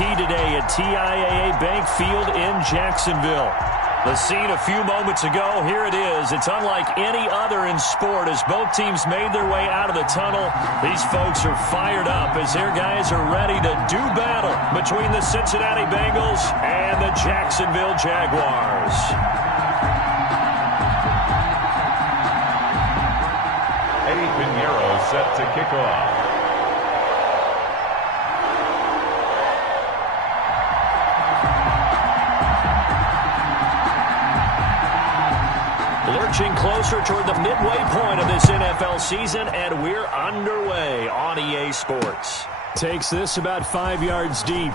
Marquee today at TIAA Bank Field in Jacksonville. The scene a few moments ago, here it is. It's unlike any other in sport as both teams made their way out of the tunnel. These folks are fired up as their guys are ready to do battle between the Cincinnati Bengals and the Jacksonville Jaguars. Eddie Pinheiro set to kick off. Lurching closer toward the midway point of this NFL season, and we're underway on EA Sports. Takes this about 5 yards deep.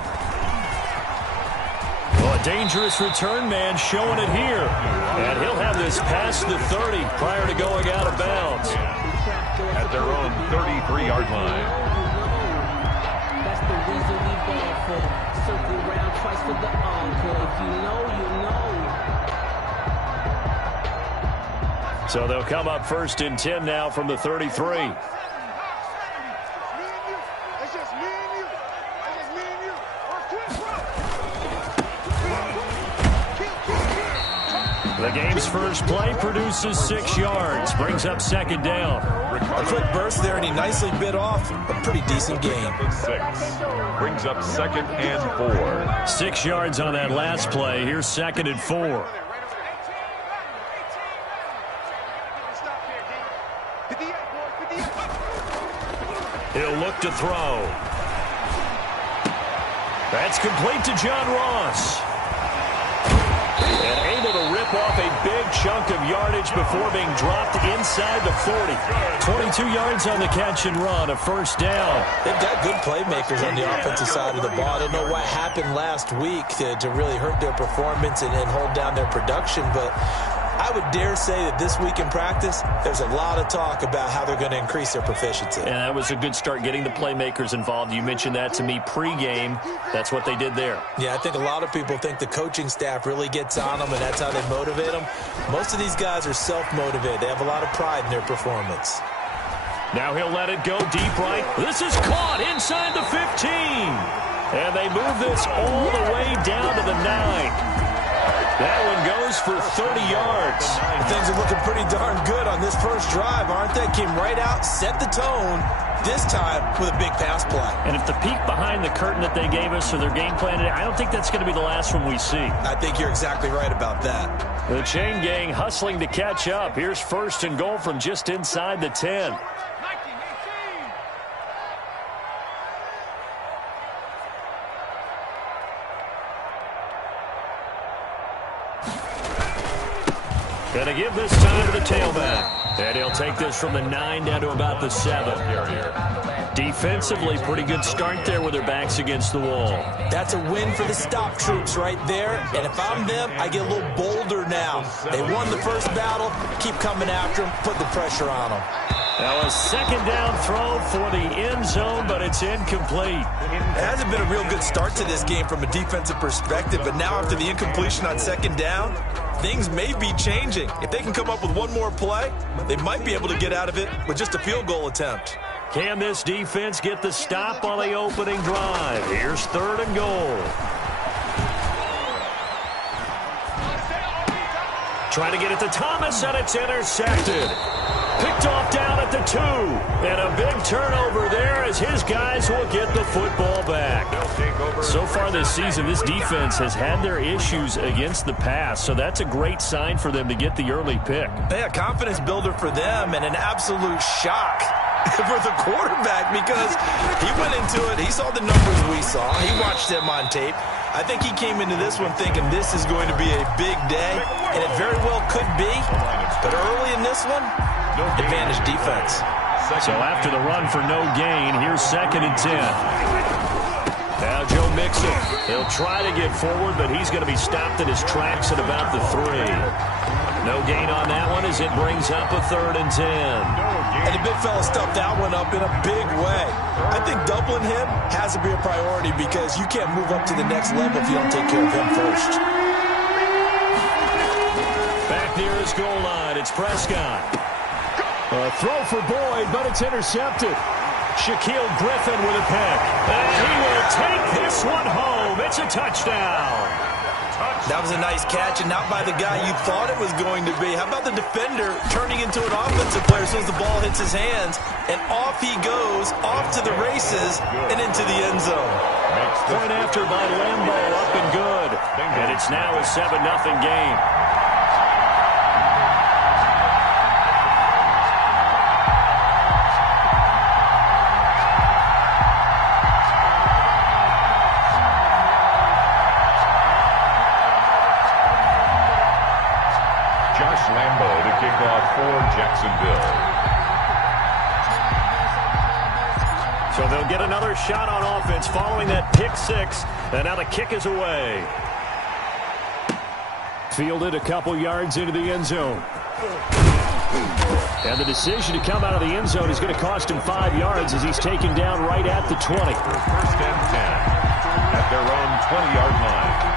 Well, a dangerous return man showing it here. And he'll have this past the 30 prior to going out of bounds. At their own 33-yard line. That's the reason we ball for. Circle around twice for the encore. If you know, you know. So they'll come up 1st and 10 now from the 33. The game's first play produces 6 yards, brings up 2nd down. A quick burst there, and he nicely bit off a pretty decent gain. 6 brings up 2nd and 4. 6 yards on that last play. Here's 2nd and 4. He'll look to throw. That's complete to John Ross. And able to rip off a big chunk of yardage before being dropped inside the 40. 22 yards on the catch and run, a 1st down. They've got good playmakers on the offensive side of the ball. I don't know what happened last week to really hurt their performance and hold down their production, but I would dare say that this week in practice, there's a lot of talk about how they're going to increase their proficiency. And that was a good start getting the playmakers involved. You mentioned that to me pregame. That's what they did there. Yeah, I think a lot of people think the coaching staff really gets on them, and that's how they motivate them. Most of these guys are self-motivated. They have a lot of pride in their performance. Now he'll let it go deep right. This is caught inside the 15. And they move this all the way down to the 9. That one goes for 30 yards. Things are looking pretty darn good on this first drive, aren't they? Came right out, set the tone, this time with a big pass play. And if the peek behind the curtain that they gave us for their game plan today, I don't think that's going to be the last one we see. I think you're exactly right about that. The chain gang hustling to catch up. Here's 1st and goal from just inside the 10. Going to give this time to the tailback. And he'll take this from the 9 down to about the 7. Defensively, pretty good start there with their backs against the wall. That's a win for the stop troops right there. And if I'm them, I get a little bolder now. They won the first battle. Keep coming after them. Put the pressure on them. Now a 2nd down throw for the end zone, but it's incomplete. It hasn't been a real good start to this game from a defensive perspective, but now after the incompletion on 2nd down, things may be changing. If they can come up with one more play, they might be able to get out of it with just a field goal attempt. Can this defense get the stop on the opening drive? Here's 3rd and goal. Trying to get it to Thomas, and it's intercepted. Picked off down at the 2. And a big turnover there as his guys will get the football back. So far this season, this defense has had their issues against the pass, so that's a great sign for them to get the early pick. Yeah, confidence builder for them and an absolute shock for the quarterback because he went into it. He saw the numbers we saw. He watched them on tape. I think he came into this one thinking this is going to be a big day, and it very well could be. But early in this one, advantage defense. So after the run for no gain, here's 2nd and 10. Now Joe Mixon. He'll try to get forward, but he's going to be stopped in his tracks at about the 3. No gain on that one as it brings up a 3rd and 10. And the big fella stuffed that one up in a big way. I think doubling him has to be a priority because you can't move up to the next level if you don't take care of him first. Back near his goal line, it's Prescott. A throw for Boyd, but it's intercepted. Shaquille Griffin with a pick. And he will take this one home. touchdown. That was a nice catch, and not by the guy you thought it was going to be. How about the defender turning into an offensive player as soon as the ball hits his hands, and off he goes, off to the races, and into the end zone. Point after by Lambo, up and good. And it's now a 7-0 game. Lambo to kick off for Jacksonville. So they'll get another shot on offense following that pick six. And now the kick is away. Fielded a couple yards into the end zone. And the decision to come out of the end zone is going to cost him 5 yards as he's taken down right at the 20. First and 10 at their own 20-yard line.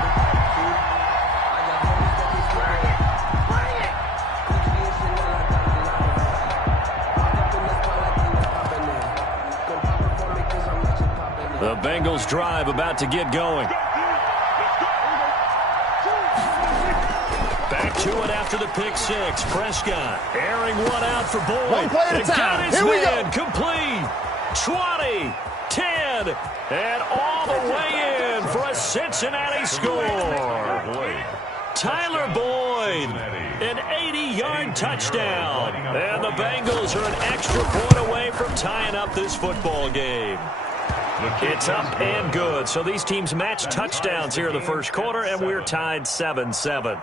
The Bengals drive about to get going. Back to it after the pick six. Prescott airing one out for Boyd. One play at a time. Here we go. Complete. 20, 10, and all the way in for a Cincinnati score. Tyler Boyd, an 80-yard touchdown. And the Bengals are an extra point away from tying up this football game. It's up and good. So these teams match touchdowns here in the first quarter, and we're tied 7-7.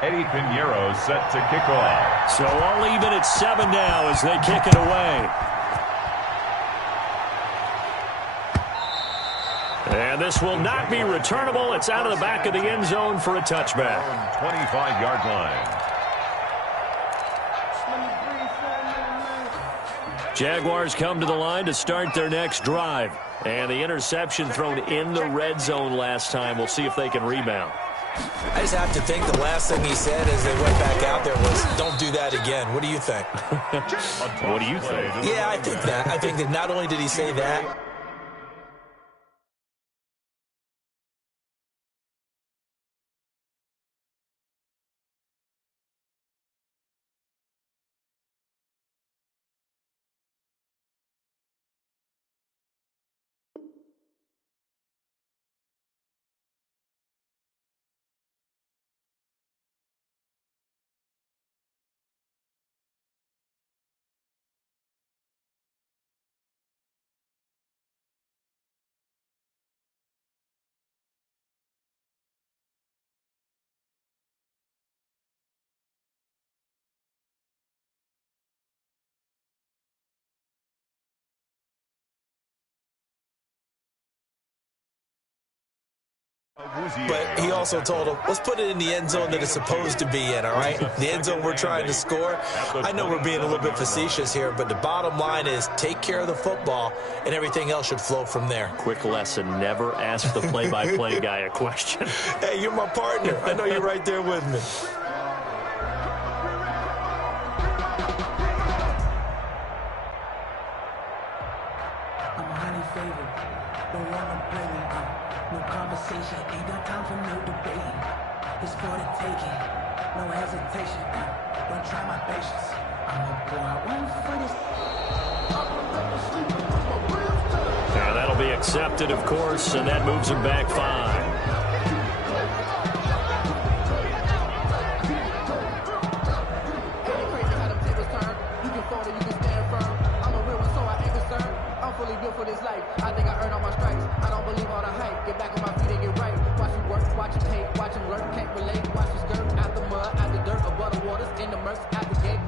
Eddie Pinheiro set to kick off. So all even at 7 now as they kick it away. And this will not be returnable. It's out of the back of the end zone for a touchback. 25-yard line. Jaguars come to the line to start their next drive. And the interception thrown in the red zone last time. We'll see if they can rebound. I just have to think the last thing he said as they went back out there was, don't do that again. What do you think? What do you think? Yeah, I think that. I think that not only did he say that, but he also told him, let's put it in the end zone that it's supposed to be in, all right? The end zone we're trying to score. I know we're being a little bit facetious here, but the bottom line is take care of the football, and everything else should flow from there. Quick lesson, never ask the play-by-play guy a question. Hey, you're my partner. I know you're right there with me. I'm highly favored. Don't want to play me. No conversation. Ain't got time for no debate. It's for the taking. No hesitation. Don't try my patience. I'ma pour out one for this. Now that'll be accepted, of course, and that moves him back 5. For this life, I think I earned all my stripes. I don't believe all the hype. Get back on my feet and get right. Watch me work, watch him hate, watch him lurk, can't relate. Watch me skirt out the mud, out the dirt, above the waters, in the murks, at the gate.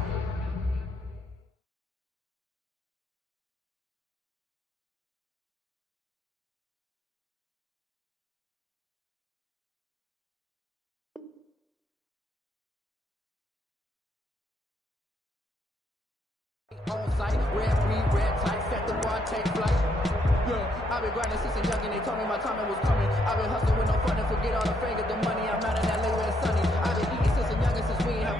On site, red breed, red tight, set the bar, take flight. Yeah, I've been grinding since a young and they told me my timing was coming. I've been hustling with no fun and forget all the fame, get the money. I'm out of that late red sunny. I've been eating since a young and since we ain't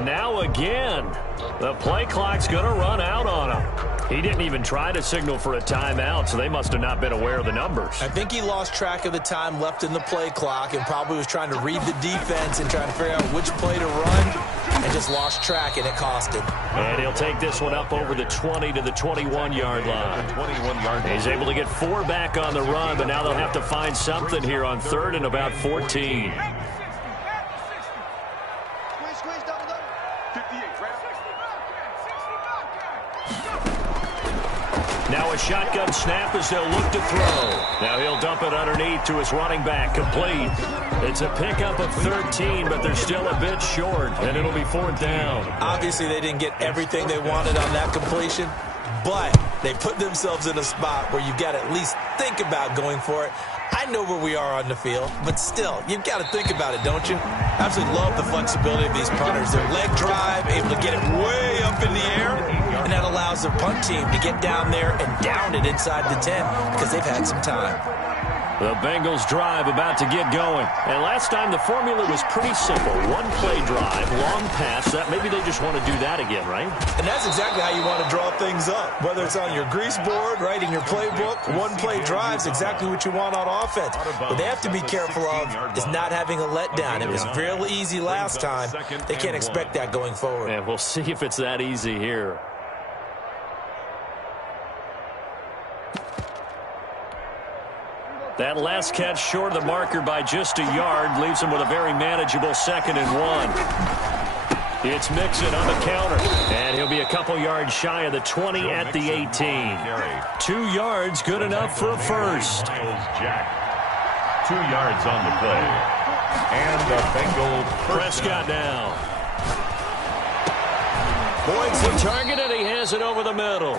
And now again, the play clock's going to run out on him. He didn't even try to signal for a timeout, so they must have not been aware of the numbers. I think he lost track of the time left in the play clock and probably was trying to read the defense and trying to figure out which play to run and just lost track, and it cost him. And he'll take this one up over the 20 to the 21-yard line. 21-yard. He's able to get 4 back on the run, but now they'll have to find something here on 3rd and about 14. Now a shotgun snap as they'll look to throw. Now he'll dump it underneath to his running back. Complete. It's a pickup of 13, but they're still a bit short, and it'll be 4th down. Obviously, they didn't get everything they wanted on that completion, but they put themselves in a spot where you've got to at least think about going for it. I know where we are on the field, but still, you've got to think about it, don't you? Absolutely love the flexibility of these punters. Their leg drive, able to get it way up in the air, and that allows their punt team to get down there and down it inside the 10 because they've had some time. The Bengals drive about to get going. And last time the formula was pretty simple. One play drive, long pass. That maybe they just want to do that again, right? And that's exactly how you want to draw things up. Whether it's on your grease board, right, in your playbook, one play drive is exactly what you want on offense. What they have to be careful of is not having a letdown. It was real easy last time. They can't expect that going forward. And we'll see if it's that easy here. That last catch short of the marker by just a yard leaves him with a very manageable 2nd and 1. It's Mixon on the counter, and he'll be a couple yards shy of the 20 at the 18. 2 yards, good enough for a first. 2 yards on the play. And the Bengals Prescott now. Points the target, and he has it over the middle.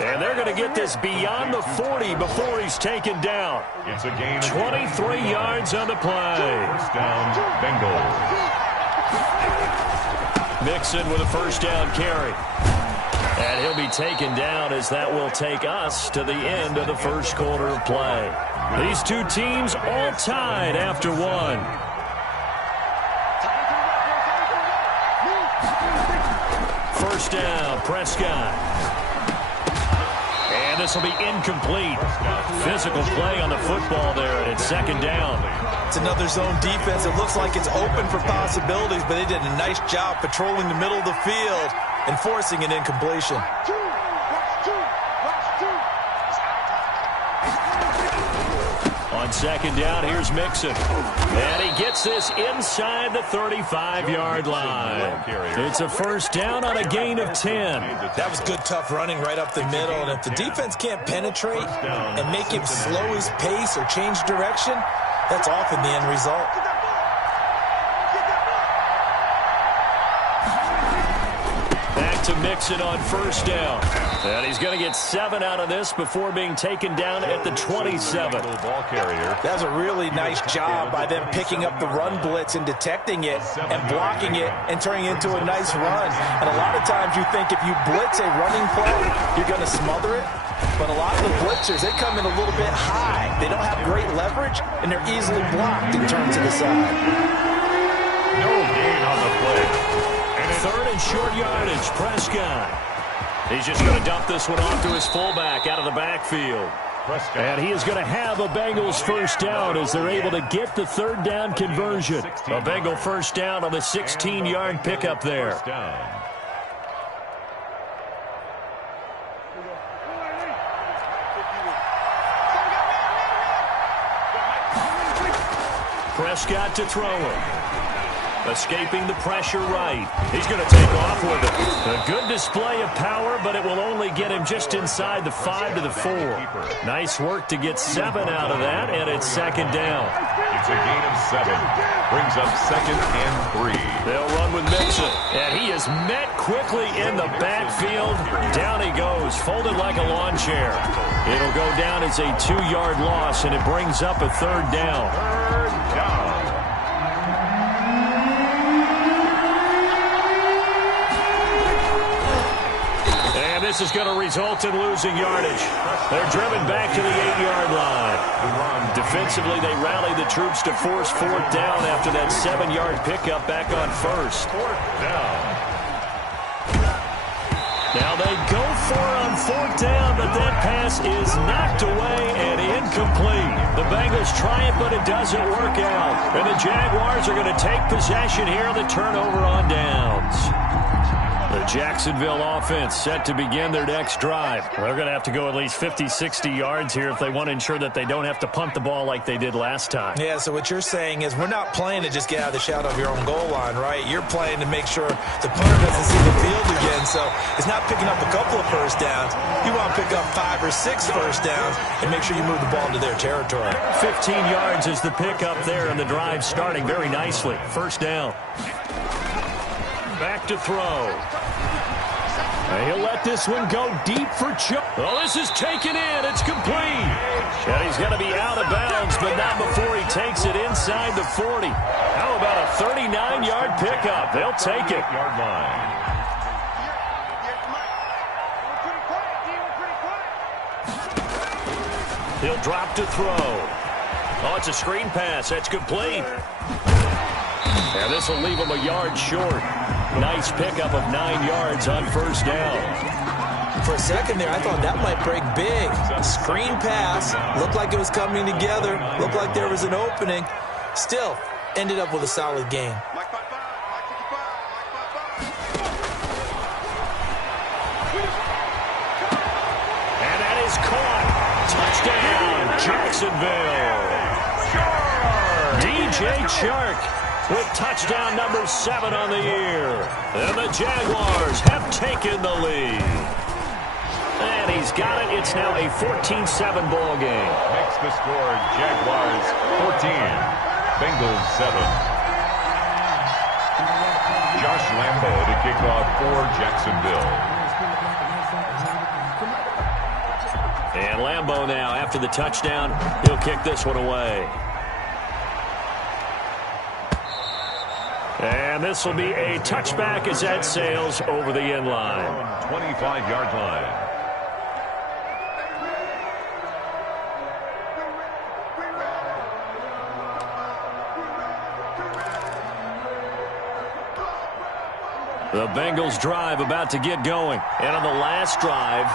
And they're going to get this beyond the 40 before he's taken down. It's a gain 23 yards on the play. First down, Bengals. Mixon with a first down carry. And he'll be taken down as that will take us to the end of the first quarter of play. These two teams all tied after one. First down, Prescott. And this will be incomplete. Physical play on the football there, and it's 2nd down. It's another zone defense. It looks like it's open for possibilities, but they did a nice job patrolling the middle of the field and forcing an incompletion. On 2nd down, here's Mixon. And he gets this inside the 35-yard line. It's a first down on a gain of 10. That was good, tough running right up the middle. And if the defense can't penetrate and make him slow his pace or change direction, that's often the end result. Back to Mixon on first down. And he's going to get 7 out of this before being taken down at the 27. That was a really nice job by them picking up the run blitz and detecting it and blocking it and turning it into a nice run. And a lot of times you think if you blitz a running play, you're going to smother it. But a lot of the blitzers, they come in a little bit high. They don't have great leverage, and they're easily blocked and turned to the side. No gain on the play. And 3rd and short yardage, Prescott. He's just going to dump this one off to his fullback out of the backfield. And he is going to have a Bengals first down as they're able to get the 3rd down conversion. A Bengal first down on the 16-yard pickup there. Prescott to throw it. Escaping the pressure right. He's going to take off with it. A good display of power, but it will only get him just inside the 5 to the 4. Nice work to get 7 out of that, and it's 2nd down. It's a gain of 7. Brings up 2nd and 3. They'll run with Mixon, and he is met quickly in the backfield. Down he goes, folded like a lawn chair. It'll go down as a 2-yard loss, and it brings up a 3rd down. 3rd down. This is going to result in losing yardage. They're driven back to the 8-yard line. Offensively, they rallied the troops to force fourth down after that 7-yard pickup back on first. Fourth down. Now they go for it on fourth down, but that pass is knocked away and incomplete. The Bengals try it, but it doesn't work out. And the Jaguars are going to take possession here on the turnover on downs. The Jacksonville offense set to begin their next drive. They're going to have to go at least 50, 60 yards here if they want to ensure that they don't have to punt the ball like they did last time. Yeah, so what you're saying is we're not playing to just get out of the shadow of your own goal line, right? You're playing to make sure the punter doesn't see the field again. So it's not picking up a couple of first downs. You want to pick up 5 or 6 first downs and make sure you move the ball into their territory. 15 yards is the pickup there, and the drive starting very nicely. First down. Back to throw. He'll let this one go deep for Chuck. Oh, this is taken in. It's complete. And he's going to be out of bounds, but not before he takes it inside the 40. How about a 39-yard pickup? They'll take it. Yard line. He'll drop to throw. Oh, it's a screen pass. That's complete. And this will leave him a yard short. Nice pickup of 9 yards on first down. For a second there, I thought that might break big. Screen pass. Looked like it was coming together. Looked like there was an opening. Still, ended up with a solid gain. And that is caught. Touchdown, Jacksonville. DJ Chark with touchdown number 7 on the year. And the Jaguars have taken the lead. And he's got it. It's now a 14-7 ball game. Makes the score Jaguars 14, Bengals 7. Josh Lambo to kick off for Jacksonville. And Lambo now, after the touchdown, he'll kick this one away. And this will be a touchback as that sails over the end line. 25-yard line. The Bengals drive about to get going. And on the last drive,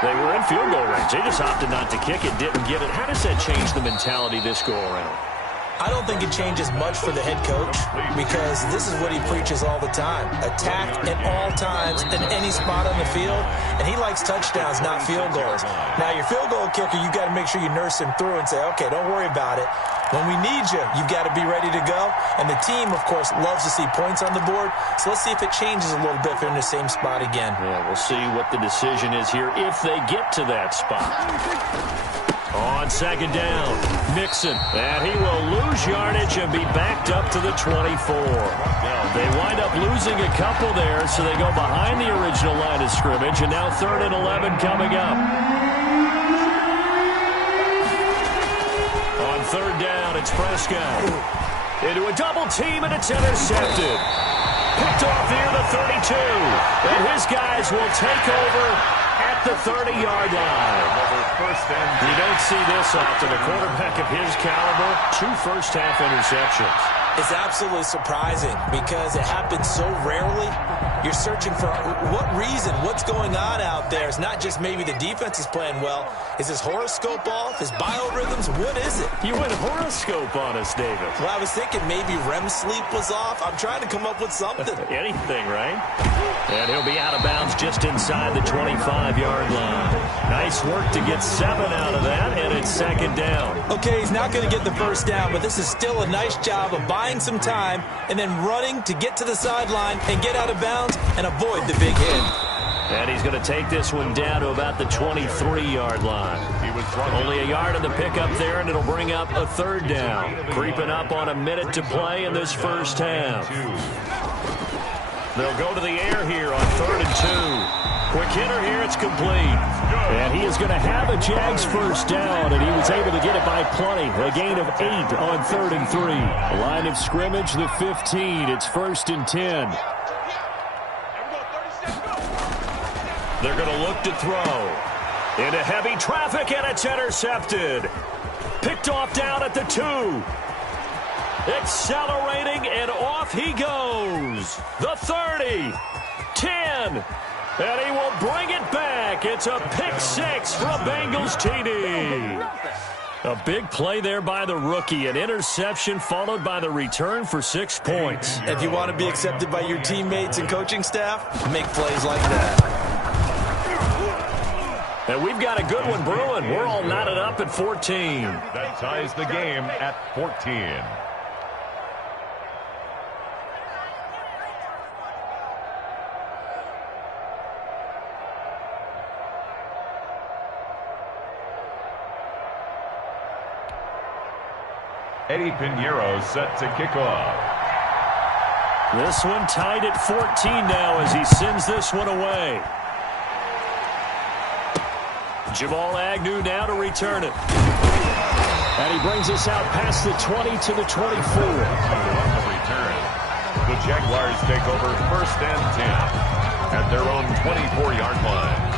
they were in field goal range. They just opted not to kick it, didn't get it. How does that change the mentality this go around? I don't think it changes much for the head coach because this is what he preaches all the time. Attack at all times in any spot on the field, and he likes touchdowns, not field goals. Now, your field goal kicker, you've got to make sure you nurse him through and say, okay, don't worry about it. When we need you, you've got to be ready to go. And the team, of course, loves to see points on the board. So let's see if it changes a little bit if they're in the same spot again. Yeah, we'll see what the decision is here if they get to that spot. On second down, Mixon, and he will lose yardage and be backed up to the 24. They wind up losing a couple there, so they go behind the original line of scrimmage, and now 3rd and 11 coming up. On third down, it's Prescott. Into a double team, and it's intercepted. Picked off near the 32, and his guys will take over at the 30-yard line. You don't see this often. A quarterback of his caliber, 2 first-half interceptions. It's absolutely surprising because it happens so rarely. You're searching for what reason, what's going on out there. It's not just maybe the defense is playing well. Is his horoscope off? His biorhythms? What is it? You went horoscope on us, David. Well, I was thinking maybe REM sleep was off. I'm trying to come up with something. Anything, right? And he'll be out of bounds just inside the 25-yard line. Nice work to get 7 out of that, and it's second down. Okay, he's not going to get the first down, but this is still a nice job of buying some time and then running to get to the sideline and get out of bounds and avoid the big hit. And he's going to take this one down to about the 23-yard line. Only a yard on the pickup there, and it'll bring up a 3rd down. Creeping up on a minute to play in this first half. They'll go to the air here on 3rd and 2. Quick hitter here, it's complete. And he is going to have a Jags first down, and he was able to get it by plenty. A gain of 8 on 3rd and 3. The line of scrimmage, the 15. It's 1st and 10. They're going to look to throw. Into heavy traffic, and it's intercepted. Picked off down at the 2. Accelerating, and off he goes. The 30. 10. And he will bring it back. It's a pick 6 from Bengals TD. A big play there by the rookie. An interception followed by the return for 6 points. If you want to be accepted by your teammates and coaching staff, make plays like that. And we've got a good one brewing. We're all knotted up at 14. That ties the game at 14. Eddie Pinheiro set to kick off. This one tied at 14 now as he sends this one away. Jamal Agnew now to return it. And he brings us out past the 20 to the 24. The return. The Jaguars take over 1st and 10 at their own 24-yard line.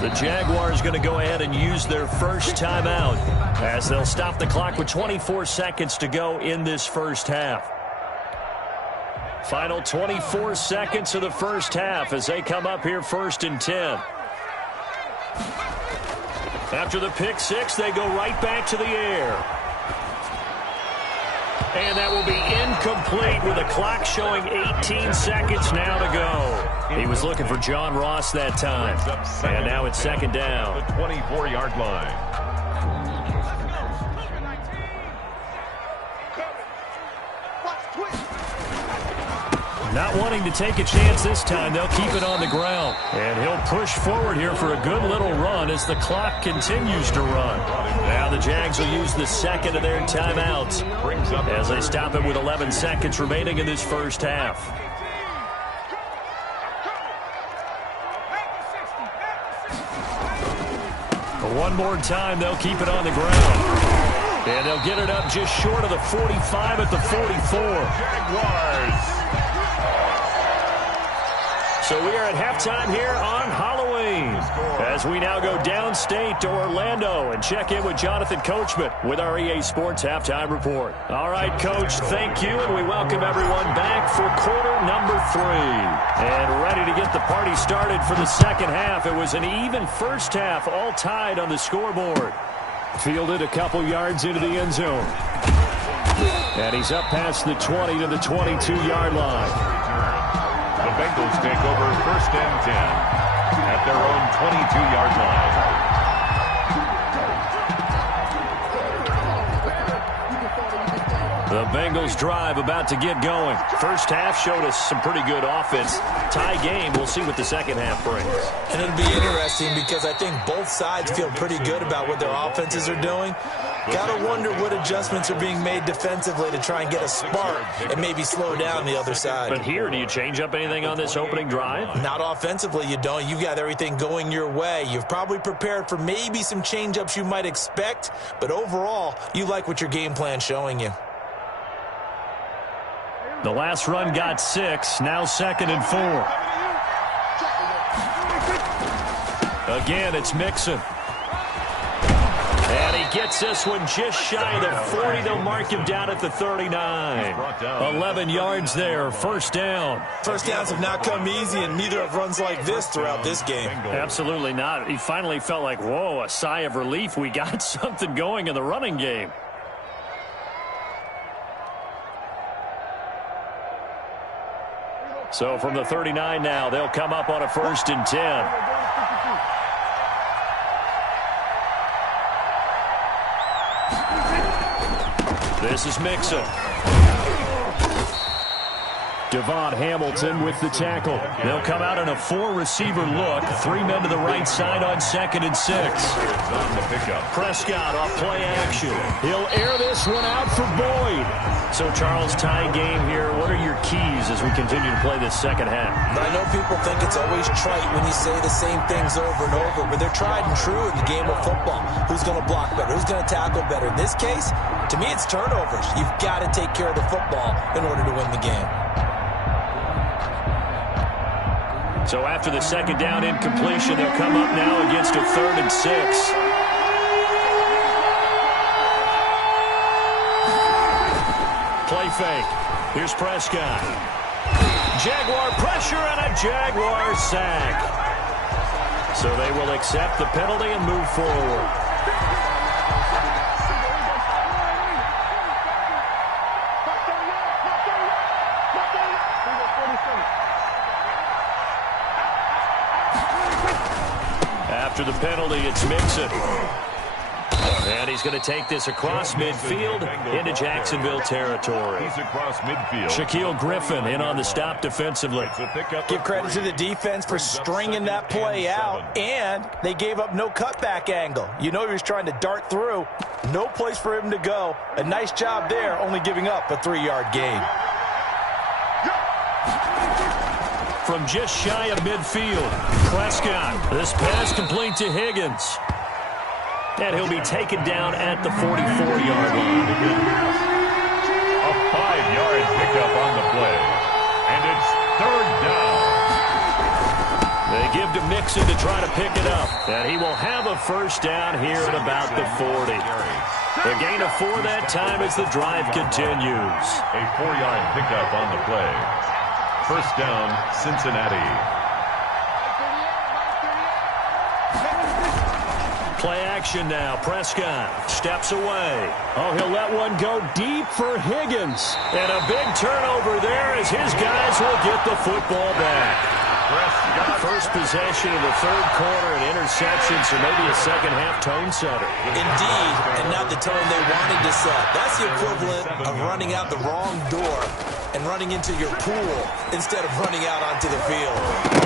The Jaguars going to go ahead and use their first timeout as they'll stop the clock with 24 seconds to go in this first half. Final 24 seconds of the first half as they come up here 1st and 10. After the pick 6, they go right back to the air. And that will be incomplete with a clock showing 18 seconds now to go. He was looking for John Ross that time. And now it's 2nd down. The 24-yard line. Not wanting to take a chance this time, they'll keep it on the ground. And he'll push forward here for a good little run as the clock continues to run. Now the Jags will use the second of their timeouts as they stop it with 11 seconds remaining in this first half. One more time, they'll keep it on the ground. And they'll get it up just short of the 45 at the 44. Jaguars. So we are at halftime here on Halloween as we now go downstate to Orlando and check in with Jonathan Coachman with our EA Sports Halftime Report. All right, Coach, thank you, and we welcome everyone back for quarter number 3. And ready to get the party started for the second half. It was an even first half, all tied on the scoreboard. Fielded a couple yards into the end zone. And he's up past the 20 to the 22-yard line. The Bengals take over 1st and 10 at their own 22-yard line. The Bengals drive about to get going. First half showed us some pretty good offense. Tie game. We'll see what the second half brings. And it'll be interesting because I think both sides feel pretty good about what their offenses are doing. Gotta wonder what adjustments are being made defensively to try and get a spark and maybe slow down the other side. But here, do you change up anything on this opening drive? Not offensively, you don't. You've got everything going your way. You've probably prepared for maybe some change-ups you might expect, but overall, you like what your game plan's showing you. The last run got 6, now 2nd and 4. Again, it's Mixon. And he gets this one just shy of the 40. They'll mark him down at the 39. 11 yards there, first down. First downs have not come easy, and neither have runs like this throughout this game. Absolutely not. He finally felt like, whoa, a sigh of relief. We got something going in the running game. So from the 39 now, they'll come up on a 1st and 10. This is Mixon. Devon Hamilton with the tackle. They'll come out in a 4-receiver look. 3 men to the right side on 2nd and 6. On the pickup. Prescott off play action. He'll air this one out for Boyd. So, Charles, tie game here. What are your keys as we continue to play this second half? I know people think it's always trite when you say the same things over and over, but they're tried and true in the game of football. Who's going to block better? Who's going to tackle better? In this case, to me, it's turnovers. You've got to take care of the football in order to win the game. So after the second down incompletion, they'll come up now against a 3rd and 6. Play fake. Here's Prescott. Jaguar pressure and a Jaguar sack. So they will accept the penalty and move forward. After the penalty, it's Mixon. And he's going to take this across midfield into Jacksonville territory. He's across midfield. Shaquille Griffin in on the stop defensively. Give credit to the defense for stringing that play out, and they gave up no cutback angle. You know he was trying to dart through. No place for him to go. A nice job there, only giving up a 3-yard gain. From just shy of midfield, Prescott. This pass complete to Higgins. And he'll be taken down at the 44-yard line. A 5-yard pickup on the play. And it's 3rd down. They give to Mixon to try to pick it up. And he will have a first down here at about the 40. The gain of 4 that time as the drive continues. A 4-yard pickup on the play. First down, Cincinnati. Play action now. Prescott steps away. Oh, he'll let one go deep for Higgins. And a big turnover there as his guys will get the football back. First possession of the 3rd quarter, an interception, so maybe a second-half tone setter. Indeed, and not the tone they wanted to set. That's the equivalent of running out the wrong door and running into your pool instead of running out onto the field.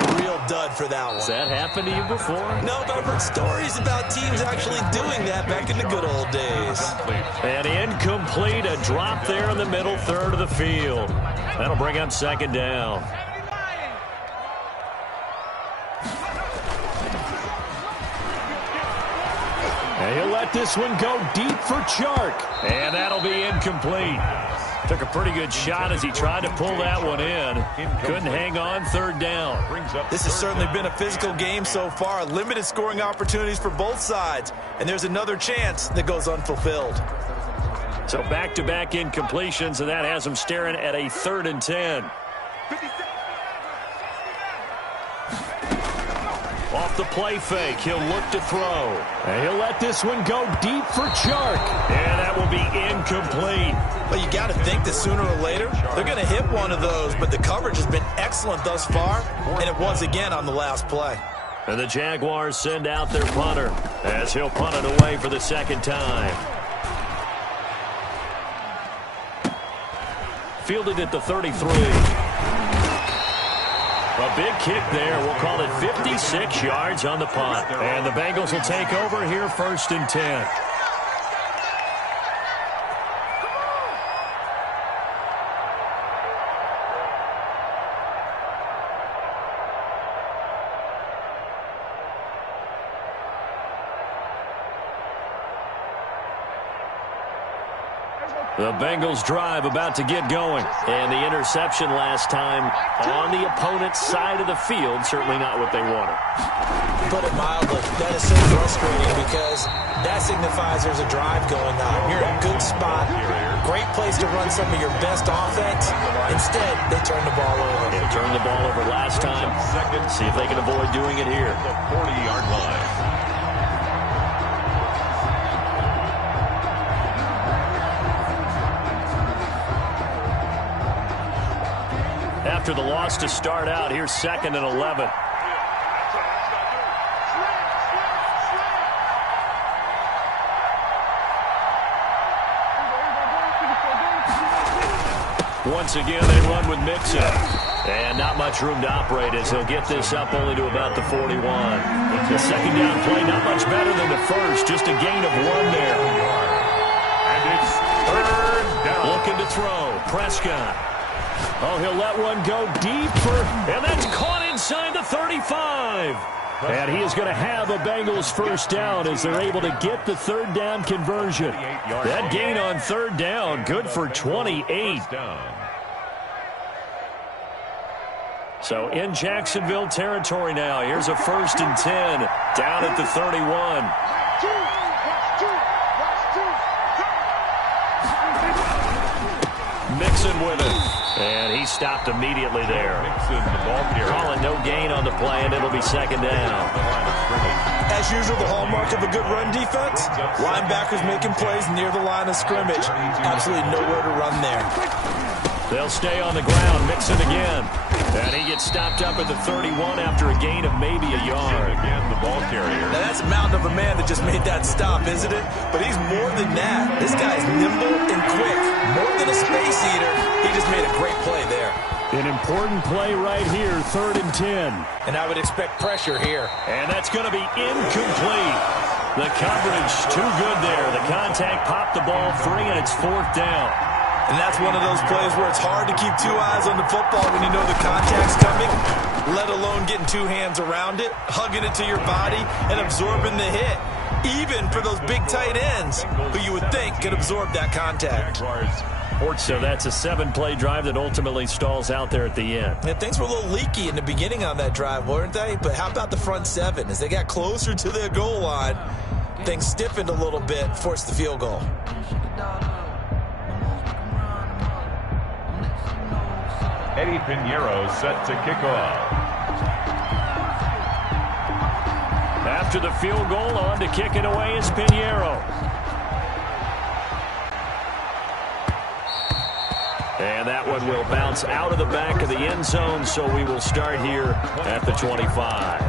A real dud for that one. Has that happened to you before? No, but I've heard stories about teams actually doing that back in the good old days. And incomplete, a drop there in the middle third of the field. That'll bring up second down. And he'll let this one go deep for Chark. And that'll be incomplete. Took a pretty good shot as he tried to pull that one in. Couldn't hang on, 3rd down. This has certainly been a physical game so far. Limited scoring opportunities for both sides. And there's another chance that goes unfulfilled. So back-to-back incompletions, and that has him staring at a 3rd and 10. Off the play fake, he'll look to throw. And he'll let this one go deep for Chark. And that will be incomplete. Well, you got to think that sooner or later, they're going to hit one of those, but the coverage has been excellent thus far, and it was again on the last play. And the Jaguars send out their punter as he'll punt it away for the 2nd time. Fielded at the 33. A big kick there. We'll call it 56 yards on the punt. And the Bengals will take over here 1st and 10. The Bengals drive about to get going. And the interception last time on the opponent's side of the field, certainly not what they wanted. Put it mildly, that is so frustrating because that signifies there's a drive going on. You're in a good spot, great place to run some of your best offense. Instead, they turn the ball over. They turned the ball over last time. See if they can avoid doing it here. The 40-yard line. After the loss to start out, here's 2nd and 11. Once again, they run with Mixon. And not much room to operate as he'll get this up only to about the 41. The second down play, not much better than the first. Just a gain of 1 there. And it's third down. Looking to throw. Prescott. Oh, he'll let one go deep and that's caught inside the 35. And he is going to have a Bengals first down as they're able to get the third down conversion. That gain on third down, good for 28. So in Jacksonville territory now. Here's a 1st and 10 down at the 31. Mixon with it. And he stopped immediately there. Calling no gain on the play, and it'll be second down. As usual, the hallmark of a good run defense, linebackers making plays near the line of scrimmage. Absolutely nowhere to run there. They'll stay on the ground. Mixon again. And he gets stopped up at the 31 after a gain of maybe a yard. Again, the ball carrier. Now, that's a mountain of a man that just made that stop, isn't it? But he's more than that. This guy's nimble and quick. More than a space eater. He just made a great play there. An important play right here, 3rd and 10. And I would expect pressure here. And that's going to be incomplete. The coverage too good there. The contact popped the ball free, and it's 4th down. And that's one of those plays where it's hard to keep 2 eyes on the football when you know the contact's coming, let alone getting 2 hands around it, hugging it to your body, and absorbing the hit. Even for those big tight ends who you would think could absorb that contact. So that's a 7-play drive that ultimately stalls out there at the end. Yeah, things were a little leaky in the beginning on that drive, weren't they? But how about the front 7? As they got closer to their goal line, things stiffened a little bit, forced the field goal. Eddie Pinheiro set to kick off. After the field goal, on to kick it away is Pinheiro. And that one will bounce out of the back of the end zone, so we will start here at the 25.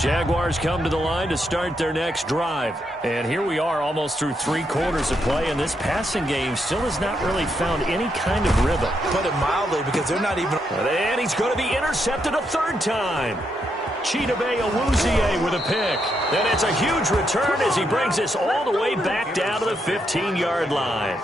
Jaguars come to the line to start their next drive. And here we are almost through 3 quarters of play, and this passing game still has not really found any kind of rhythm. Put it mildly, because they're not even... And he's going to be intercepted a 3rd time. Chidobe Awuzie with a pick. And it's a huge return as he brings this all the way back down to the 15-yard line.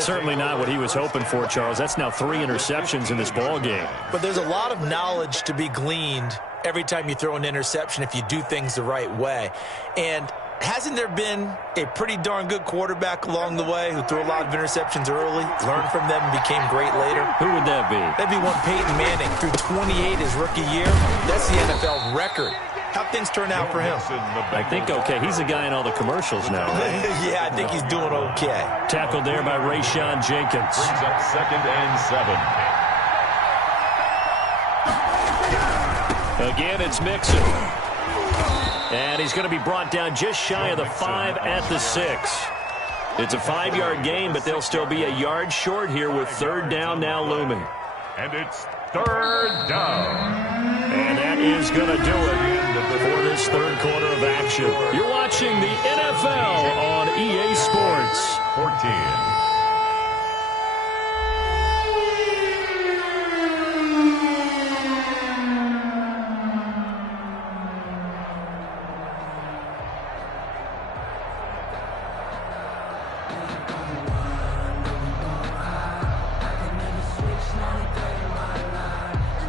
Certainly not what he was hoping for, Charles. That's now 3 interceptions in this ball game. But there's a lot of knowledge to be gleaned every time you throw an interception if you do things the right way. And hasn't there been a pretty darn good quarterback along the way who threw a lot of interceptions early, learned from them, and became great later? Who would that be? That'd be one Peyton Manning. Threw 28 his rookie year. That's the NFL record. How'd things turn out for him? I think okay. He's a guy in all the commercials now, right? Yeah, I think he's doing okay. Tackled there by Rayshon Jenkins. Brings up 2nd and 7. Again, it's Mixon. And he's going to be brought down just shy of the 5 at the 6. It's a 5-yard gain, but they'll still be a yard short here with 3rd down now looming. And it's 3rd down. And that is going to do it for this 3rd quarter of action. You're watching the NFL on EA Sports. 14.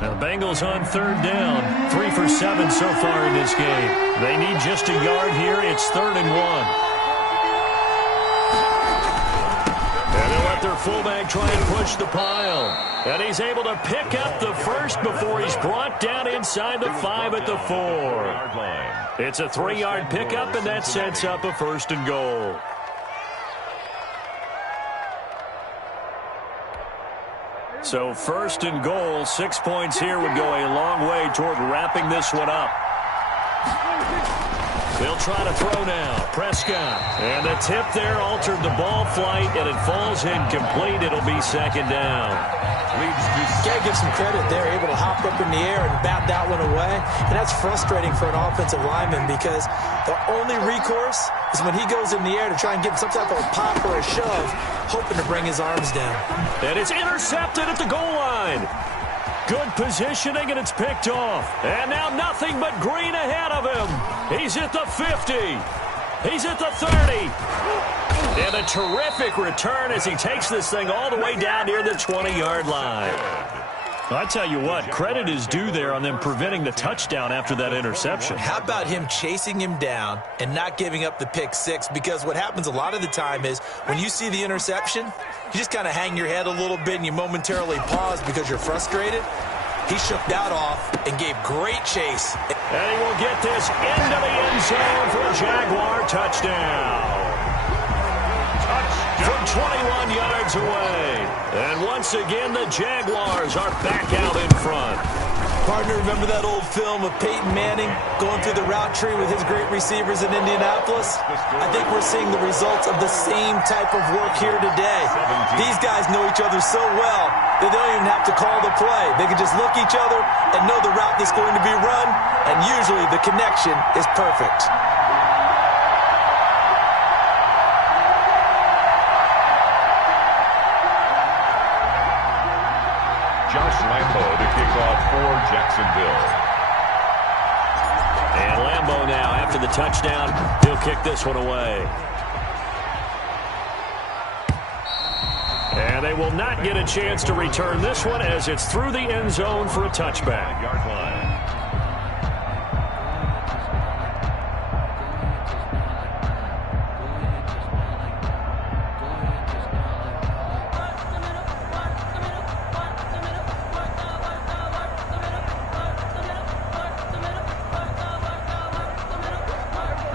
Now the Bengals on 3rd down. 3 for 7 so far in this game. They need just a yard here. It's 3rd and 1. And they'll let their fullback try and push the pile. And he's able to pick up the first before he's brought down inside the 5 at the 4. It's a 3-yard pickup, and that sets up a 1st and goal. So 1st and goal, 6 points here would go a long way toward wrapping this one up. They'll try to throw now. Prescott. And the tip there altered the ball flight, and it falls incomplete. It'll be 2nd down. Gotta give some credit. They're able to hop up in the air and bat that one away. And that's frustrating for an offensive lineman because the only recourse is when he goes in the air to try and get some type of a pop or a shove, hoping to bring his arms down. And it's intercepted at the goal line. Good positioning, and it's picked off. And now nothing but green ahead of him. He's at the 50. He's at the 30. And a terrific return as he takes this thing all the way down near the 20-yard line. I tell you what, credit is due there on them preventing the touchdown after that interception. How about him chasing him down and not giving up the pick six? Because what happens a lot of the time is when you see the interception, you just kind of hang your head a little bit and you momentarily pause because you're frustrated. He shook that off and gave great chase. And he will get this into the end zone for a Jaguar touchdown. From 21 yards away. And once again, the Jaguars are back out in front. Partner, remember that old film of Peyton Manning going through the route tree with his great receivers in Indianapolis? I think we're seeing the results of the same type of work here today. These guys know each other so well that they don't even have to call the play. They can just look each other and know the route that's going to be run, and usually the connection is perfect. To kick off for Jacksonville. And Lambeau now, after the touchdown, he'll kick this one away. And they will not get a chance to return this one as it's through the end zone for a touchback. Yard line.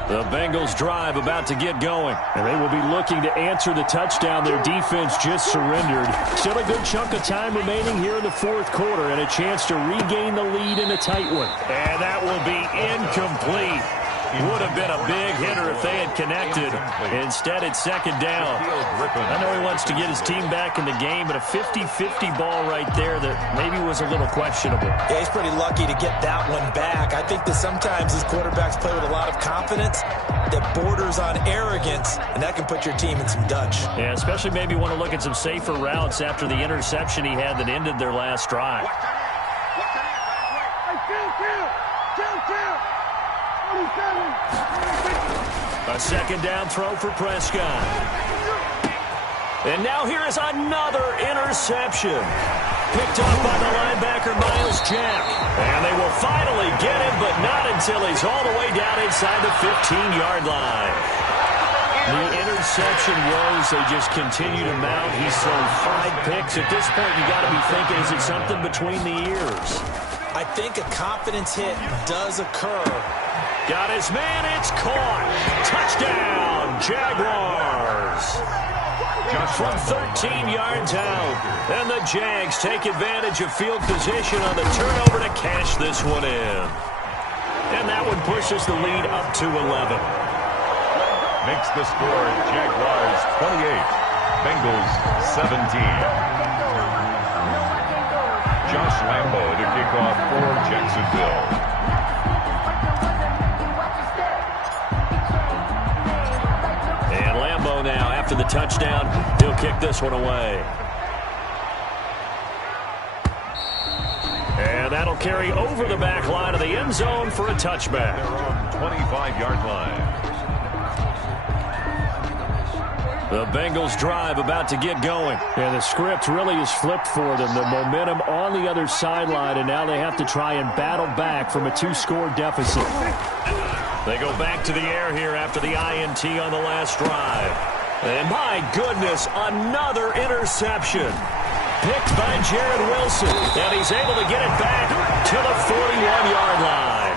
The Bengals drive about to get going, and they will be looking to answer the touchdown their defense just surrendered. Still a good chunk of time remaining here in the fourth quarter and a chance to regain the lead in a tight one. And that will be incomplete. Would have been a big hitter if they had connected. Instead, it's second down. I know he wants to get his team back in the game, but a 50-50 ball right there that maybe was a little questionable. Yeah, he's pretty lucky to get that one back. I think that sometimes these quarterbacks play with a lot of confidence that borders on arrogance, and that can put your team in some dutch. Yeah, especially maybe want to look at some safer routes after the interception he had that ended their last drive. A second down throw for Prescott. And now here is another interception. Picked up by the linebacker, Miles Jack. And they will finally get him, but not until he's all the way down inside the 15-yard line. The interception woes, they just continue to mount. He's thrown 5 picks. At this point, you got to be thinking, is it something between the ears? I think a confidence hit does occur. Got his man, it's caught. Touchdown, Jaguars. From 13 yards out. And the Jags take advantage of field position on the turnover to cash this one in. And that one pushes the lead up to 11. Makes the score Jaguars 28, Bengals 17. Josh Lambeau to kick off for Jacksonville. And Lambeau now, after the touchdown, he'll kick this one away. And that'll carry over the back line of the end zone for a touchback. They're on 25-yard line. The Bengals drive about to get going. And the script really is flipped for them. The momentum on the other sideline, and now they have to try and battle back from a 2-score deficit. They go back to the air here after the INT on the last drive. And my goodness, another interception. Picked by Jared Wilson. And he's able to get it back to the 41-yard line.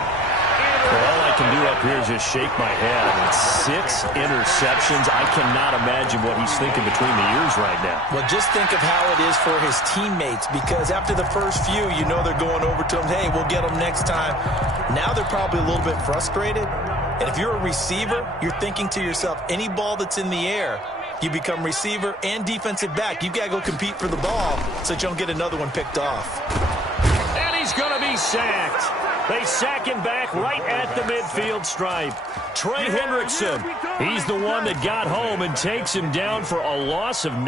Well, all I can do up here is just shake my head. I mean, 6 interceptions. I cannot imagine what he's thinking between the ears right now. Well, just think of how it is for his teammates, because after the first few, you know they're going over to him, hey, we'll get them next time. Now they're probably a little bit frustrated. And if you're a receiver, you're thinking to yourself, any ball that's in the air, you become receiver and defensive back. You've got to go compete for the ball so that you don't get another one picked off. And he's going to be sacked. They sack him back right at the midfield stripe. Trey Hendrickson, he's the one that got home and takes him down for a loss of 9.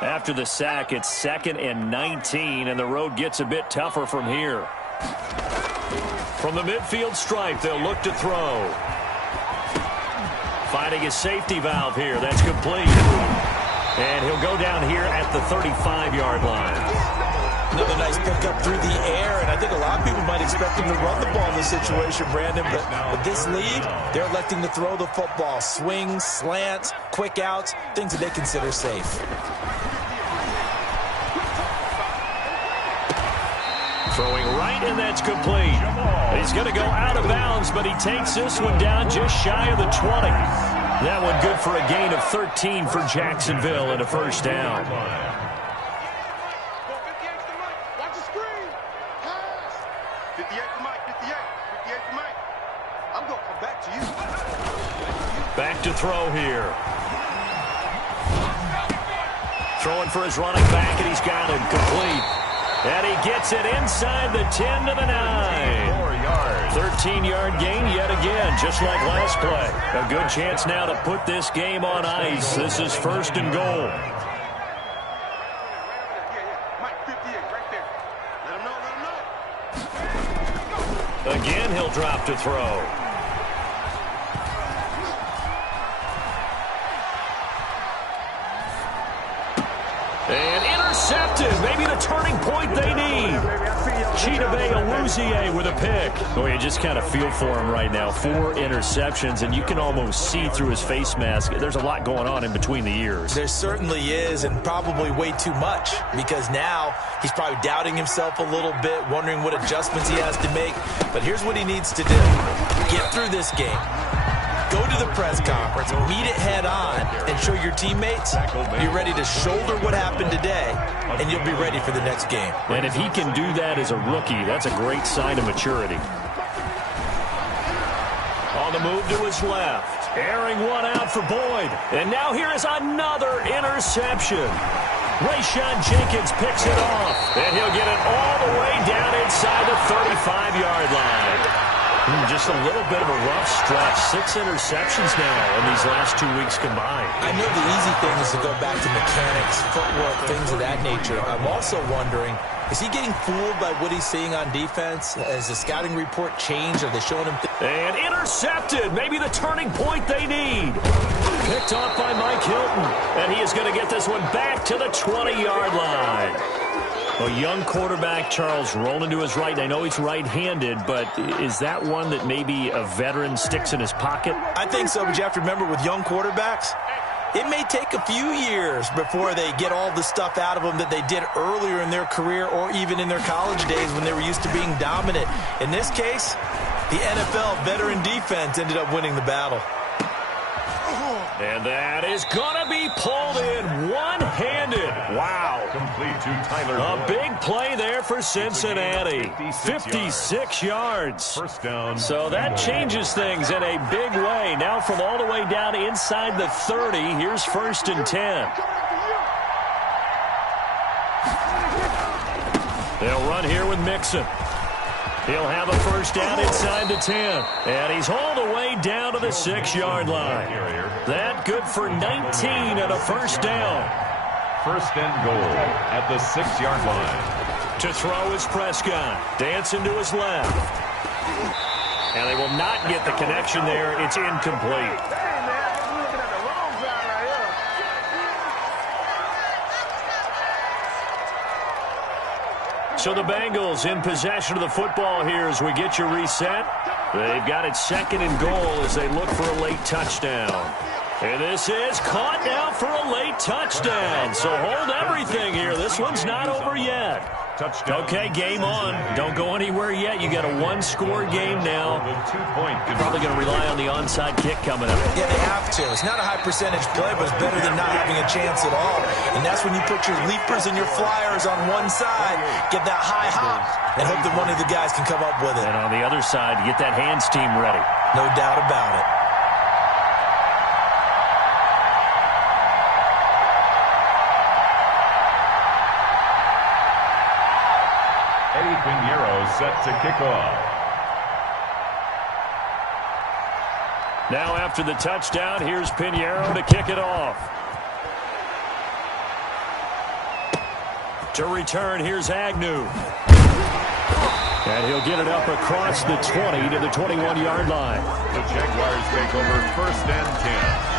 After the sack, it's 2nd and 19, and the road gets a bit tougher from here. From the midfield stripe, they'll look to throw. Finding his safety valve here. That's complete. And he'll go down here at the 35-yard line. Another nice pickup through the air, and I think a lot of people might expect him to run the ball in this situation, Brandon, but with this lead, they're electing to throw the football. Swings, slants, quick outs, things that they consider safe. Throwing right, and that's complete. He's going to go out of bounds, but he takes this one down just shy of the 20. That one good for a gain of 13 for Jacksonville and a first down. Back to throw here. Throwing for his running back, and he's got it complete. And he gets it inside the 10 to the 9. 13-yard gain yet again, just like last play. A good chance now to put this game on ice. This is 1st and goal. Again, he'll drop to throw. And intercepted. Maybe the turning point they need. Chidobe Awuzie with a pick. Oh, you just kind of feel for him right now. 4 interceptions, and you can almost see through his face mask. There's a lot going on in between the ears. There certainly is, and probably way too much, because now he's probably doubting himself a little bit, wondering what adjustments he has to make. But here's what he needs to do. Get through this game. Go to the press conference, meet it head on, and show your teammates you're ready to shoulder what happened today, and you'll be ready for the next game. And if he can do that as a rookie, that's a great sign of maturity. On the move to his left. Airing one out for Boyd. And now here is another interception. Rayshawn Jenkins picks it off. And he'll get it all the way down inside the 35-yard line. Just a little bit of a rough stretch. 6 interceptions now in these last 2 weeks combined. I know the easy thing is to go back to mechanics, footwork, things of that nature. I'm also wondering, is he getting fooled by what he's seeing on defense? Has the scouting report changed? Are they showing him? And intercepted. Maybe the turning point they need. Picked off by Mike Hilton. And he is going to get this one back to the 20-yard line. A young quarterback, Charles, rolling to his right. I know he's right-handed, but is that one that maybe a veteran sticks in his pocket? I think so, but you have to remember with young quarterbacks, it may take a few years before they get all the stuff out of them that they did earlier in their career or even in their college days when they were used to being dominant. In this case, the NFL veteran defense ended up winning the battle. And that is going to be pulled in one-handed. Wow. Complete to Tyler A Boyd. big play there for Cincinnati. 56 yards. First down. So that changes things in a big way. Now from all the way down inside the 30, here's 1st and 10. They'll run here with Mixon. He'll have a first down inside the 10. And he's all the way down to the 6-yard line. That good for 19 and a first down. First and goal at the 6-yard line. To throw is Prescott. Dancing to his left. And they will not get the connection there. It's incomplete. So the Bengals in possession of the football here as we get you reset. They've got it 2nd and goal as they look for a late touchdown. And this is caught now for a late touchdown. So hold everything here. This one's not over yet. Touchdown. Okay, game on. Don't go anywhere yet. You got a 1-score game now. Probably going to rely on the onside kick coming up. Yeah, they have to. It's not a high percentage play, but it's better than not having a chance at all. And that's when you put your leapers and your flyers on one side, get that high hop, and hope that one of the guys can come up with it. And on the other side, get that hands team ready. No doubt about it. Pinheiro set to kick off. Now after the touchdown, here's Pinheiro to kick it off. To return, here's Agnew. And he'll get it up across the 20 to the 21-yard line. The Jaguars take over first and 10.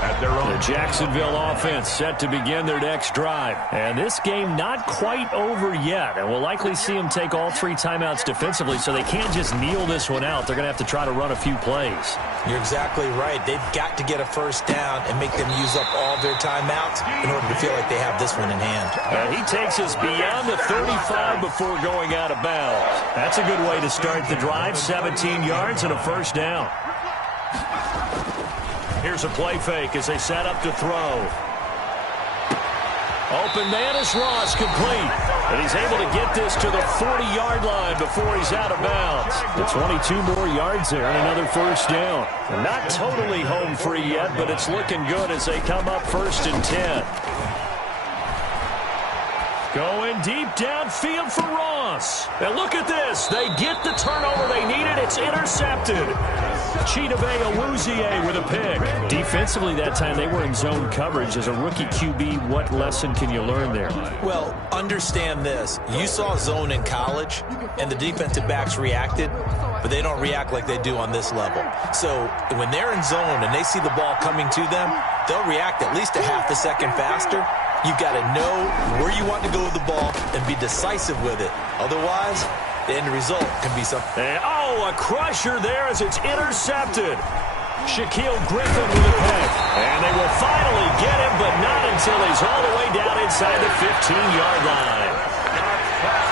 At their own. The Jacksonville offense set to begin their next drive. And this game not quite over yet. And we'll likely see them take all 3 timeouts defensively, so they can't just kneel this one out. They're going to have to try to run a few plays. You're exactly right. They've got to get a first down and make them use up all their timeouts in order to feel like they have this one in hand. And he takes us beyond the 35 before going out of bounds. That's a good way to start the drive. 17 yards and a first down. Here's a play fake as they set up to throw. Open man is Ross, complete. And he's able to get this to the 40-yard line before he's out of bounds. The 22 more yards there and another first down. Not totally home free yet, but it's looking good as they come up first and 10. Going deep downfield for Ross. And look at this. They get the turnover they needed. It's intercepted. Chidobe Awuzie with a pick. Defensively that time, they were in zone coverage. As a rookie QB, what lesson can you learn there? Well, understand this. You saw zone in college, and the defensive backs reacted, but they don't react like they do on this level. So when they're in zone and they see the ball coming to them, they'll react at least a half a second faster. You've got to know where you want to go with the ball and be decisive with it. Otherwise, the end result can be something. And, a crusher there as it's intercepted. Shaquille Griffin with a pick. And they will finally get him, but not until he's all the way down inside the 15-yard line.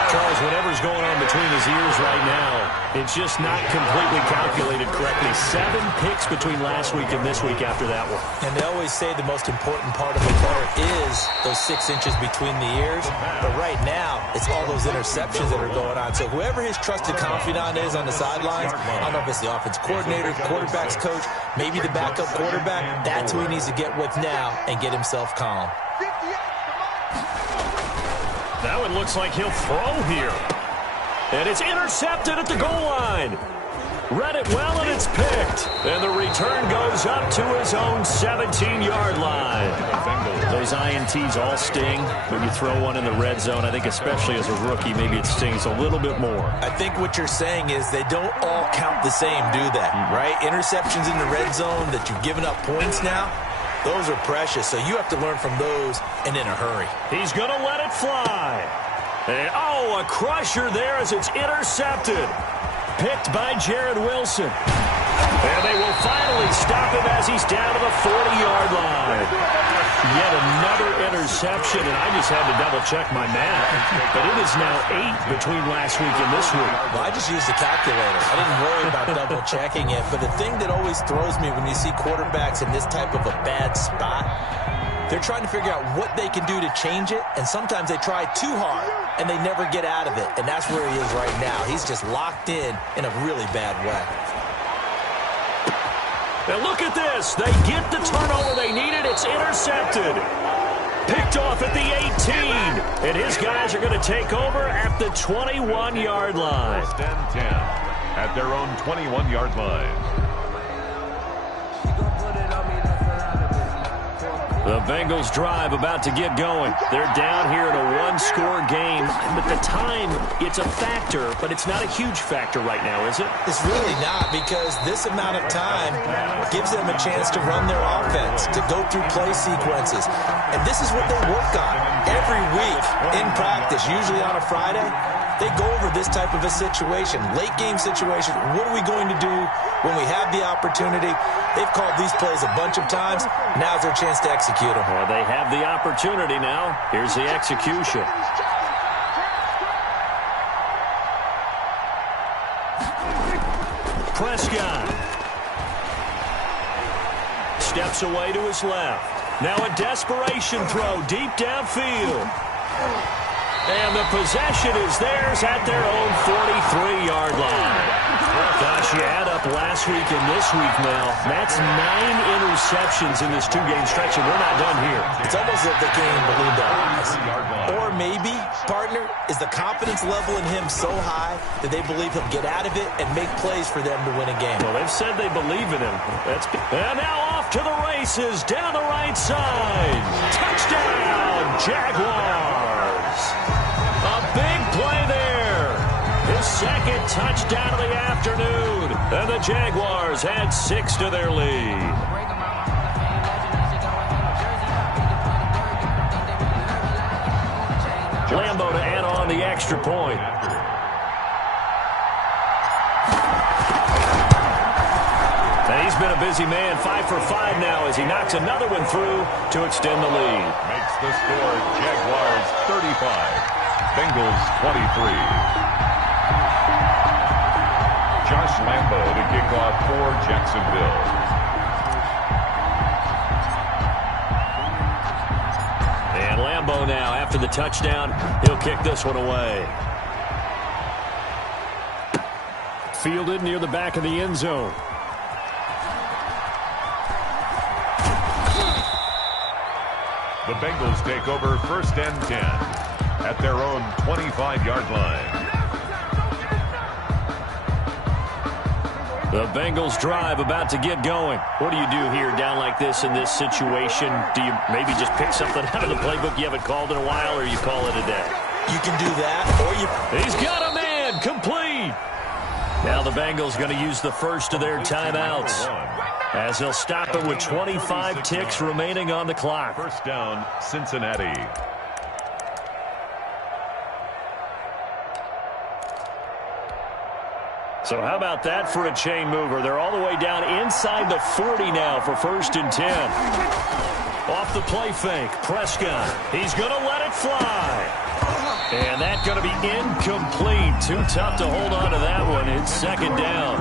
Charles, whatever's going on between his ears right now, it's just not completely calculated correctly. 7 picks between last week and this week after that one. And they always say the most important part of a player is those 6 inches between the ears. But right now, it's all those interceptions that are going on. So whoever his trusted confidant is on the sidelines, I don't know if it's the offense coordinator, the quarterback's coach, maybe the backup quarterback, that's who he needs to get with now and get himself calm. Now it looks like he'll throw here. And it's intercepted at the goal line. Read it well, and it's picked. And the return goes up to his own 17-yard line. Those INTs all sting when you throw one in the red zone. I think especially as a rookie, maybe it stings a little bit more. I think what you're saying is they don't all count the same, do they? Right? Interceptions in the red zone that you've given up points now, those are precious, so you have to learn from those and in a hurry. He's going to let it fly. And, a crusher there as it's intercepted. Picked by Jared Wilson. And they will finally stop him as he's down to the 40-yard line. Yet another interception, and I just had to double-check my math. But it is now 8 between last week and this week. Well, I just used the calculator. I didn't worry about double-checking it. But the thing that always throws me when you see quarterbacks in this type of a bad spot, they're trying to figure out what they can do to change it, and sometimes they try too hard, and they never get out of it. And that's where he is right now. He's just locked in a really bad way. And look at this. They get the turnover they needed. It's intercepted. Picked off at the 18. And his guys are going to take over at the 21-yard line. First and 10 at their own 21-yard line. The Bengals drive about to get going. They're down here in a one-score game. But the time, it's a factor, but it's not a huge factor right now, is it? It's really not, because this amount of time gives them a chance to run their offense, to go through play sequences. And this is what they work on every week in practice, usually on a Friday. They go over this type of a situation, late game situation. What are we going to do when we have the opportunity? They've called these plays a bunch of times. Now's their chance to execute them. Well, they have the opportunity now. Here's the execution. Prescott steps away to his left. Now a desperation throw deep downfield. And the possession is theirs at their own 43-yard line. Gosh, you add up last week and this week now. That's 9 interceptions in this two-game stretch, and we're not done here. It's almost like they can't even believe their eyes. Or maybe, partner, is the confidence level in him so high that they believe he'll get out of it and make plays for them to win a game. Well, they've said they believe in him. And now off to the races down the right side. Touchdown, Jaguars. A big play there. His second touchdown of the afternoon. And the Jaguars add 6 to their lead. Lambeau to add on the extra point. And he's been a busy man, 5 for 5 now as he knocks another one through to extend the lead. Makes the score Jaguars 35, Bengals 23. Josh Lambeau to kick off for Jacksonville. And Lambeau now, after the touchdown, he'll kick this one away. Fielded near the back of the end zone. The Bengals take over 1st and 10 at their own 25-yard line. The Bengals drive about to get going. What do you do here down like this in this situation? Do you maybe just pick something out of the playbook you haven't called in a while, or you call it a day? You can do that, or you... He's got a man, complete. Now the Bengals going to use the first of their timeouts as they'll stop it with 25 ticks remaining on the clock. First down, Cincinnati. So how about that for a chain mover? They're all the way down inside the 40 now for 1st and 10. Off the play fake, Prescott. He's going to let it fly. And that's going to be incomplete. Too tough to hold on to that one. It's 2nd down.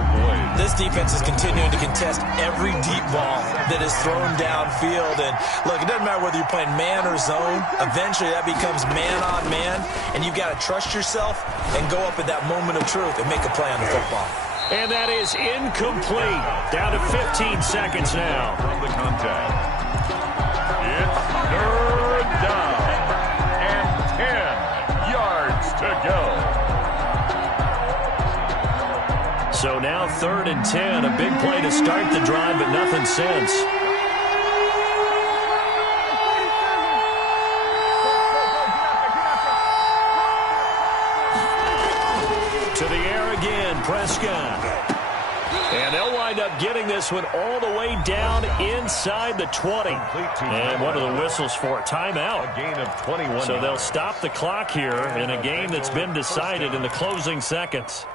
This defense is continuing to contest every deep ball that is thrown downfield. And, look, it doesn't matter whether you're playing man or zone. Eventually, that becomes man-on-man. And you've got to trust yourself and go up at that moment of truth and make a play on the football. And that is incomplete. Down to 15 seconds now. From the contact. It's 3rd down and 10 yards to go. So now 3rd and 10. A big play to start the drive, but nothing since. To the air again, Prescott. And they'll wind up getting this one all the way down inside the 20. And what are the whistles for? Timeout. A gain of 21. So they'll stop the clock here in a game that's been decided in the closing seconds.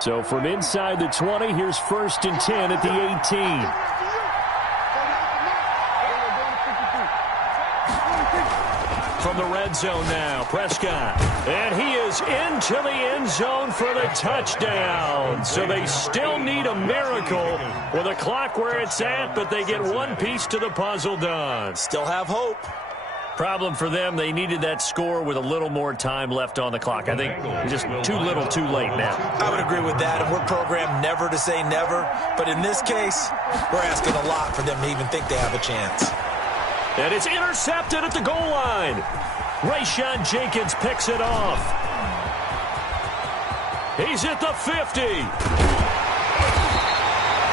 So from inside the 20, here's 1st and 10 at the 18. From the red zone now, Prescott. And he is into the end zone for the touchdown. So they still need a miracle with a clock where it's at, but they get one piece to the puzzle done. Still have hope. Problem for them, they needed that score with a little more time left on the clock. I think just too little, too late now. I would agree with that, and we're programmed never to say never. But in this case, we're asking a lot for them to even think they have a chance. And it's intercepted at the goal line. Rayshon Jenkins picks it off. He's at the 50.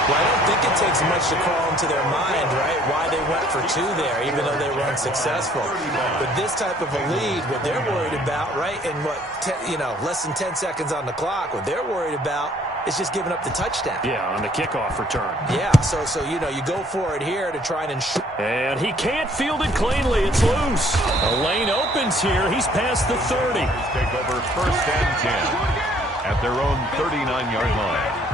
Well, I don't think it takes much to crawl into their mind, right, why they went for 2 there, even though they were unsuccessful. But this type of a lead, what they're worried about, right, and less than 10 seconds on the clock, what they're worried about is just giving up the touchdown. Yeah, on the kickoff return. Yeah, so you go for it here to try and ensure. And he can't field it cleanly. It's loose. A lane opens here. He's past the 30. Take over 1st and 10 at their own 39-yard line.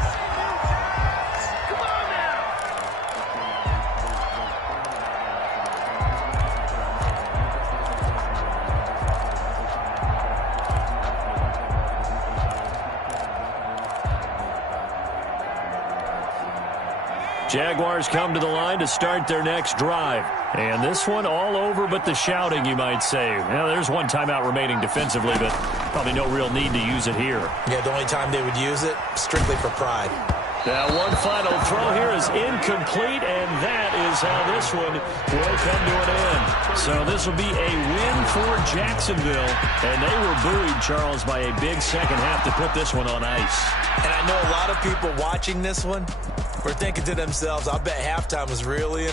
Jaguars come to the line to start their next drive. And this one all over but the shouting, you might say. Now, there's one timeout remaining defensively, but Probably no real need to use it here. Yeah, the only time they would use it, strictly for pride. Now, one final throw here is incomplete, and that is how this one will come to an end. So this will be a win for Jacksonville, and they were buoyed, Charles, by a big second half to put this one on ice. And I know a lot of people watching this one were thinking to themselves, I bet halftime was really